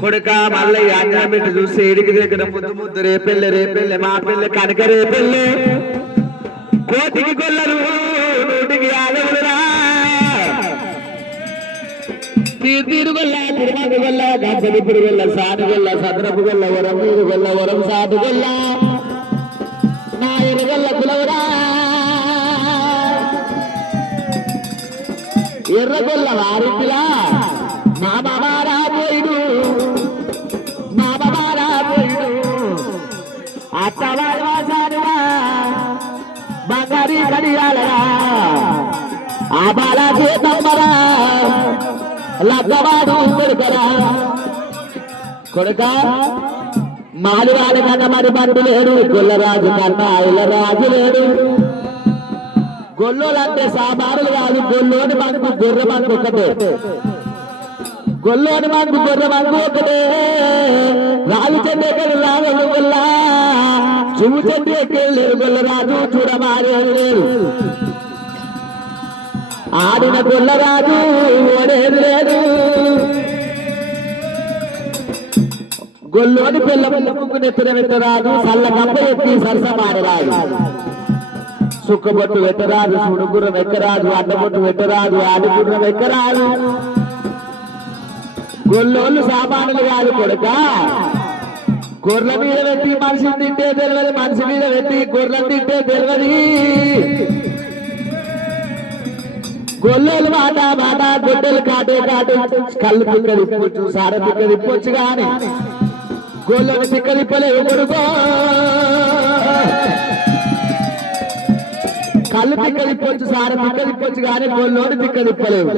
కొడుక మల్లయ్య అన్నం పెట్టి చూసి ఇడికి దగ్గర ముద్దు ముద్దు రేపెళ్ళే మా పెళ్ళి కనుక రేపెళ్ళే కోటికి గొల్లరు నూటికి ఆదవులురా తీరు గొల్ల తిరుమల గొల్ల గంపడిపుడు గొల్ల సాటు గొల్ల సదరపు గొల్ల వరం నీరు గొల్ల వరం సాటు గొల్ల నా ఎరగొల్ల కులవరా ఎర్రగొల్ల వారింటిలా మా బాబారా పోయిడు అత్తవాసానురా బంగారీ కడియాలరా ఆ బాలాజీ తమ్మరా లగ్గవాడు కొడుకరా కొడుక మాలివాడి కన్నా మరి పండు లేడు గొల్లరాజు కన్నా ఇళ్ళరాజు లేడు గొల్లోలంటే సామానులు కాదు గొల్లోని మనకు గొర్రె మనకు ఒకటే గొల్లోని మనకు గొర్రె మనకు ఒకటే రాజు చెంది ఎక్కడ రాగలు గొల్ల చూపు చెంది ఎక్కడ లేరు గొల్లరాజు చూడమారేది లేరు ఆడిన గొల్లరాజు ఓడేది లేదు గొల్లోని పిల్ల పిల్లకు నెత్తిన పెట్టరాదు సల్ల కప్ప ఎత్తి సరసమాడరాదు సుక్కబొట్టు పెట్టరాదు సుడుగుర్రం ఎక్కరాదు అడ్డబొట్టు పెట్టరాదు ఆడిగుర్రం ఎక్కరాదు గొల్లోళ్ళు సామానులు కాదు కొడుక గొర్రెల మీద పెట్టి మనిషిని తింటే తెలియదు మనిషి మీద పెట్టి గొర్రెలు తింటే తెలియదు గొల్లోలు మాట గొడ్డలు కాటే కళ్ళు పిక్క తిప్పొచ్చు సార పిక్క తిప్పొచ్చు కానీ గొల్లోని పిక్క తిప్పలేవు కొడుకో కళ్ళు పిక్క తిప్పొచ్చు సార పిక్క తిప్పొచ్చు కానీ గొల్లోని పిక్క తిప్పలేవు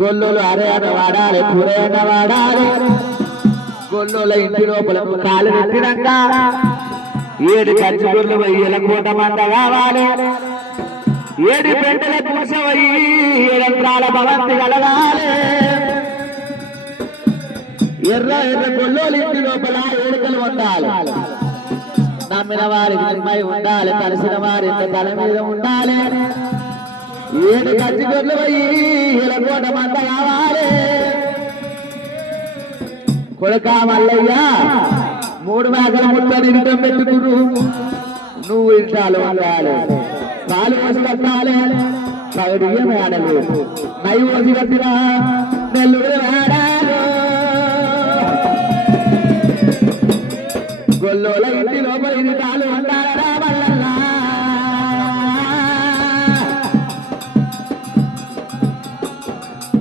గొల్లోలు అరే అన్న వాడాలి పూరే అన్న వాడాలి గొల్లోల ఇంటి లోపల కాలు పెట్టినాక 7 కంచి గొర్రెలు 1000 కోట మంద కావాలి 7 పెంటల పూసవయి 7 అంతరాల భవంతి కలగాలి ఎర్ర గొల్లోలు ఇంటి లోపల ఏడుకలు ఉండాలి నమ్మిన వారి నిర్మై ఉండాలి కలిసిన వారి తల మీద ఉండాలి 7 కంచి గొర్రెలు 1000 కోట మంద కావాలి కొడుక మల్లయ్య 3 మేకల ముట్టని ఇరుటం పెట్టుకురు నువ్వు ఇంటాలు ఉండాలి పాలు పోసి కట్టాలి పగడియ మేడలు నై పోసి కట్టిన నెల్లూరు మేడాలు గొల్లోల ఇంటి లోపల ఇరుటాలు ఉండాలరా మల్లల్లా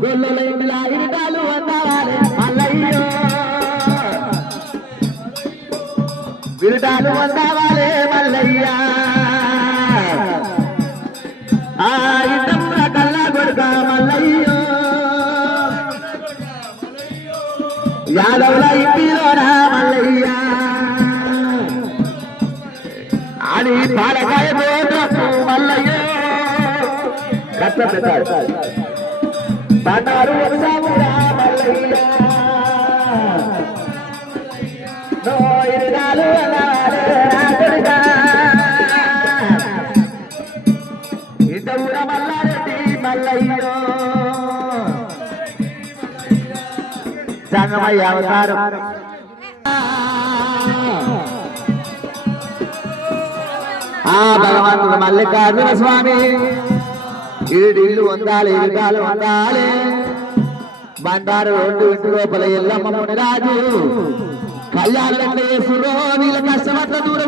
గొల్లోల ఇంటిలా ఇరుటాలు ఉండాలి మల్లయ్యో విరుటాలు వందావాలే మల్లయ్య ఆ ఇద్దమ్మ కల్లా కొడుక మల్లయ్యో యాదవుల ఇంటిలోనా మల్లయ్య అని పాలకాయ పోట్రకు మల్లయ్యో కట్ట పెట్టాడు బండారు వంశామురా మల్లయ్య సంగమయ్య అవతారం ఆ భగవంతుడు మల్లికార్జున స్వామి 7 ఇళ్ళు ఉండాలి ఇరుగాలు ఉండాలి బండారు 2 ఇంటి లోపల ఎల్లమ్మ మునిరాజు కళ్యాణ వీళ్ళ కష్టమట్ల దూరం